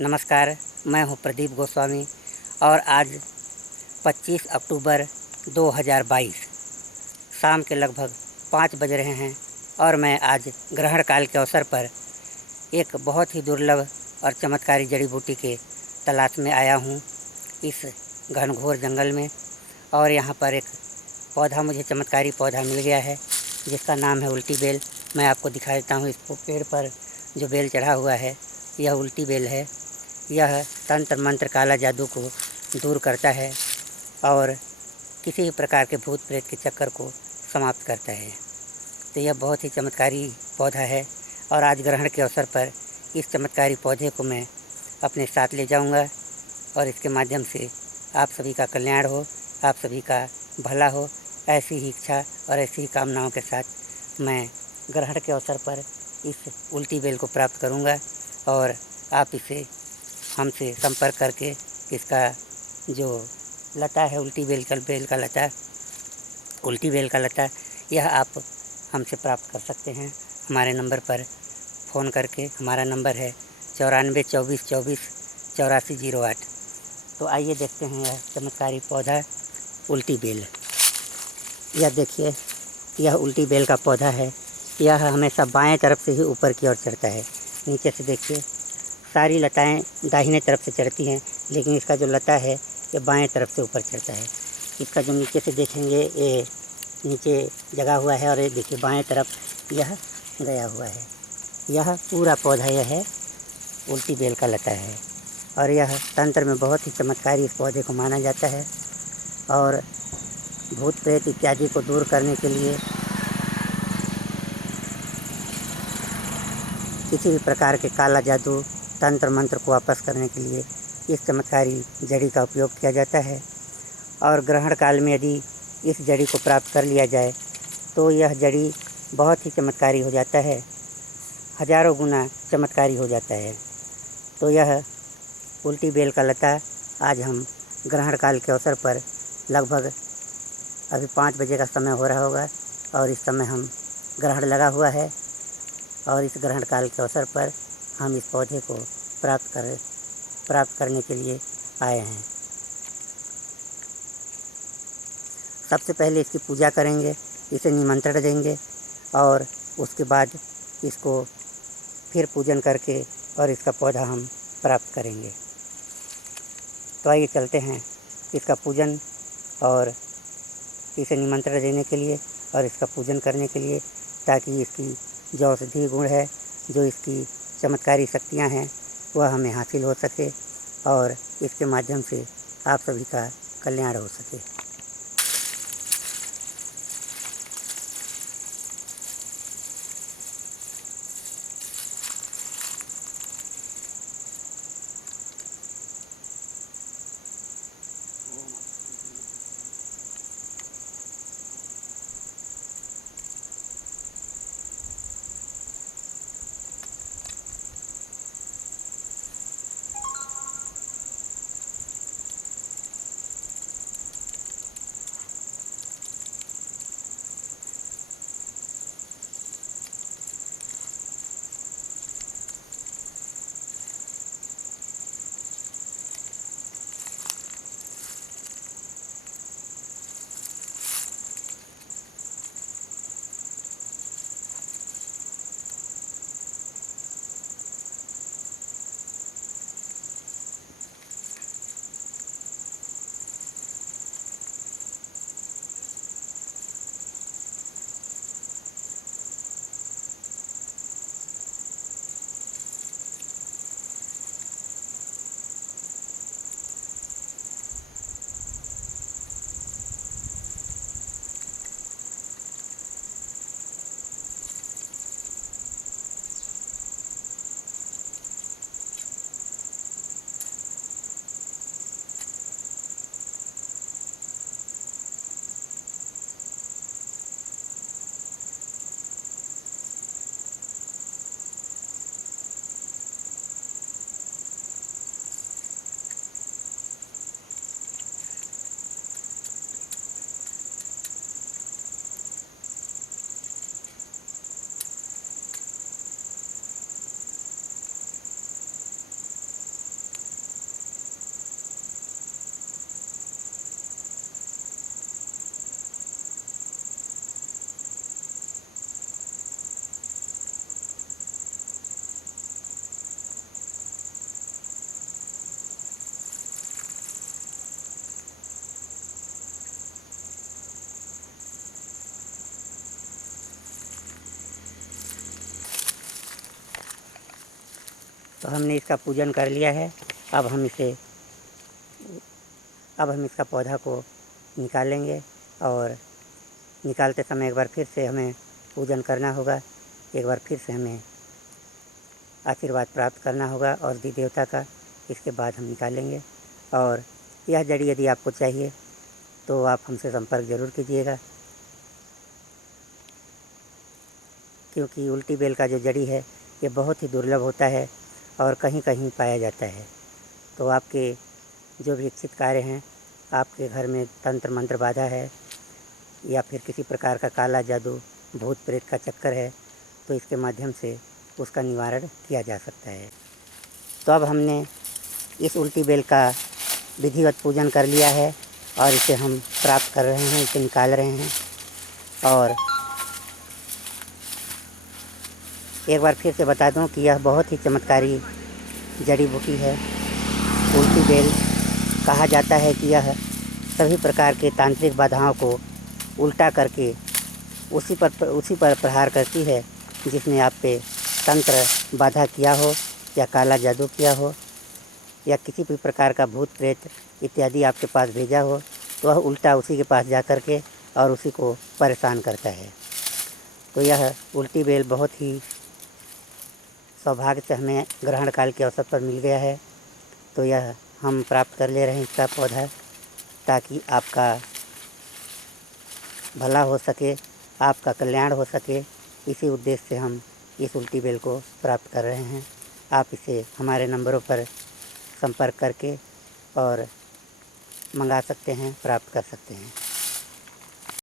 नमस्कार, मैं हूं प्रदीप गोस्वामी और आज 25 अक्टूबर 2022 शाम के लगभग 5 बज रहे हैं और मैं आज ग्रहण काल के अवसर पर एक बहुत ही दुर्लभ और चमत्कारी जड़ी बूटी के तलाश में आया हूं इस घनघोर जंगल में। और यहाँ पर एक पौधा मुझे चमत्कारी पौधा मिल गया है जिसका नाम है उल्टी बेल। मैं आपको दिखा देता हूँ। इस पेड़ पर जो बेल चढ़ा हुआ है यह उल्टी बेल है। यह तंत्र मंत्र काला जादू को दूर करता है और किसी भी प्रकार के भूत प्रेत के चक्कर को समाप्त करता है। तो यह बहुत ही चमत्कारी पौधा है और आज ग्रहण के अवसर पर इस चमत्कारी पौधे को मैं अपने साथ ले जाऊंगा और इसके माध्यम से आप सभी का कल्याण हो, आप सभी का भला हो। ऐसी ही इच्छा और ऐसी ही कामनाओं के साथ मैं ग्रहण के अवसर पर इस उल्टी बेल को प्राप्त करूंगा और आप इसे हमसे संपर्क करके इसका जो लता है उल्टी बेल का लता यह आप हमसे प्राप्त कर सकते हैं हमारे नंबर पर फ़ोन करके। हमारा नंबर है 94 24 24 84 08। तो आइए देखते हैं यह चमत्कारी पौधा उल्टी बेल। यह देखिए, यह उल्टी बेल का पौधा है। यह हमेशा बाएं तरफ से ही ऊपर की ओर चढ़ता है। नीचे से देखिए, सारी लताएं दाहिने तरफ से चढ़ती हैं, लेकिन इसका जो लता है ये बाएं तरफ से ऊपर चढ़ता है। इसका जो नीचे से देखेंगे ये नीचे जगा हुआ है और ये देखिए बाएं तरफ यह गया हुआ है। यह पूरा पौधा यह है उल्टी बेल का लता है और यह तंत्र में बहुत ही चमत्कारी इस पौधे को माना जाता है और भूत प्रेत इत्यादि को दूर करने के लिए, किसी भी प्रकार के काला जादू तंत्र मंत्र को वापस करने के लिए इस चमत्कारी जड़ी का उपयोग किया जाता है। और ग्रहण काल में यदि इस जड़ी को प्राप्त कर लिया जाए तो यह जड़ी बहुत ही चमत्कारी हो जाता है, हजारों गुना चमत्कारी हो जाता है। तो यह उल्टी बेल का लता आज हम ग्रहण काल के अवसर पर लगभग अभी 5 बजे का समय हो रहा होगा और इस समय हम ग्रहण लगा हुआ है और इस ग्रहण काल के अवसर पर हम इस पौधे को प्राप्त करने के लिए आए हैं। सबसे पहले इसकी पूजा करेंगे, इसे निमंत्रण देंगे और उसके बाद इसको फिर पूजन करके और इसका पौधा हम प्राप्त करेंगे। तो आइए चलते हैं इसका पूजन और इसे निमंत्रण देने के लिए और इसका पूजन करने के लिए, ताकि इसकी जो औषधीय गुण है, जो इसकी चमत्कारी शक्तियाँ हैं, वह हमें हासिल हो सके और इसके माध्यम से आप सभी का कल्याण हो सके। तो हमने इसका पूजन कर लिया है। अब हम इसका पौधा को निकालेंगे और निकालते समय एक बार फिर से हमें पूजन करना होगा, एक बार फिर से हमें आशीर्वाद प्राप्त करना होगा और दी देवता का। इसके बाद हम निकालेंगे। और यह जड़ी यदि आपको चाहिए तो आप हमसे संपर्क ज़रूर कीजिएगा, क्योंकि उल्टी बेल का जो जड़ी है ये बहुत ही दुर्लभ होता है और कहीं कहीं पाया जाता है। तो आपके जो भी इच्छित कार्य हैं, आपके घर में तंत्र मंत्र बाधा है या फिर किसी प्रकार का काला जादू, भूत प्रेत का चक्कर है, तो इसके माध्यम से उसका निवारण किया जा सकता है। तो अब हमने इस उल्टी बेल का विधिवत पूजन कर लिया है और इसे हम प्राप्त कर रहे हैं, इसे निकाल रहे हैं। और एक बार फिर से बता दूं कि यह बहुत ही चमत्कारी जड़ी बूटी है। उल्टी बेल कहा जाता है कि यह सभी प्रकार के तांत्रिक बाधाओं को उल्टा करके उसी पर प्रहार करती है जिसने आप पे तंत्र बाधा किया हो या काला जादू किया हो या किसी भी प्रकार का भूत प्रेत इत्यादि आपके पास भेजा हो, तो वह उल्टा उसी के पास जा कर के और उसी को परेशान करता है। तो यह उल्टी बेल बहुत ही सौभाग्य से हमें ग्रहण काल के अवसर पर मिल गया है। तो यह हम प्राप्त कर ले रहे हैं इसका पौधा, ताकि आपका भला हो सके, आपका कल्याण हो सके। इसी उद्देश्य से हम इस उल्टी बेल को प्राप्त कर रहे हैं। आप इसे हमारे नंबरों पर संपर्क करके और मंगा सकते हैं, प्राप्त कर सकते हैं।